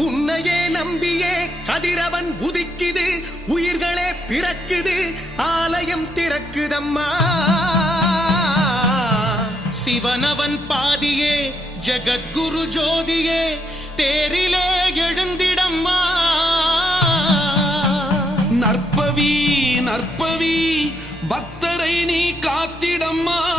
உன்னையே நம்பியே கதிரவன் உதிக்குது உயிர்களே பிறக்குது ஆலயம் திறக்குதம்மா. சிவனவன் பாதியே ஜகத்குரு ஜோதியே தேரிலே எழுந்திடம்மா. நற்பவி நற்பவி பக்தரை நீ காத்திடம்மா.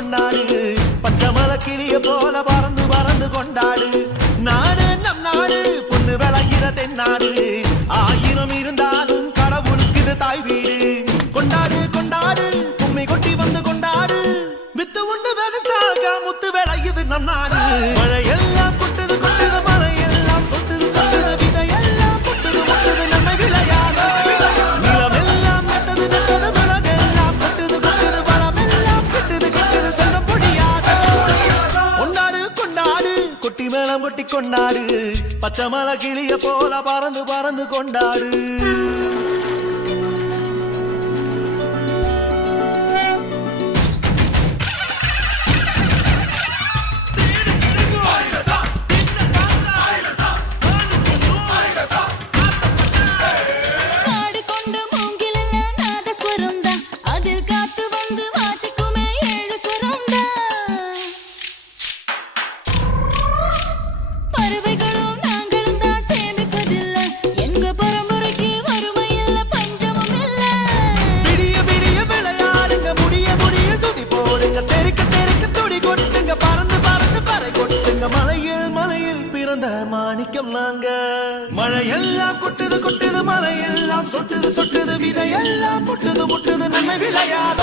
கொண்டாடு பச்சை மலை கிளிய போல பறந்து பறந்து கொண்டாடு. நாடு நம் நாடு பொண்ணு விளைகிற தென்னாடு. ஆயிரம் இருந்தாலும் கடவுளுக்கு இது தாய் வீடு. கொண்டாடு கொண்டாடு கும்மி கொட்டி வந்து கொண்டாடு. வித்து ஒண்ணு விதைச்சாக முத்து விளையுது நம் நாடு. கொட்டி மேளம் கொண்டாடு. பச்சை மலை கிளிய போல பறந்து பறந்து கொண்டாடு. மாணிக்கம் நாங்க மழையெல்லாம் கொட்டுது கொட்டுது மலையெல்லாம் சொட்டுது சொட்டுது விதையெல்லாம் பொட்டுது முட்டுது நன்மை விளையாத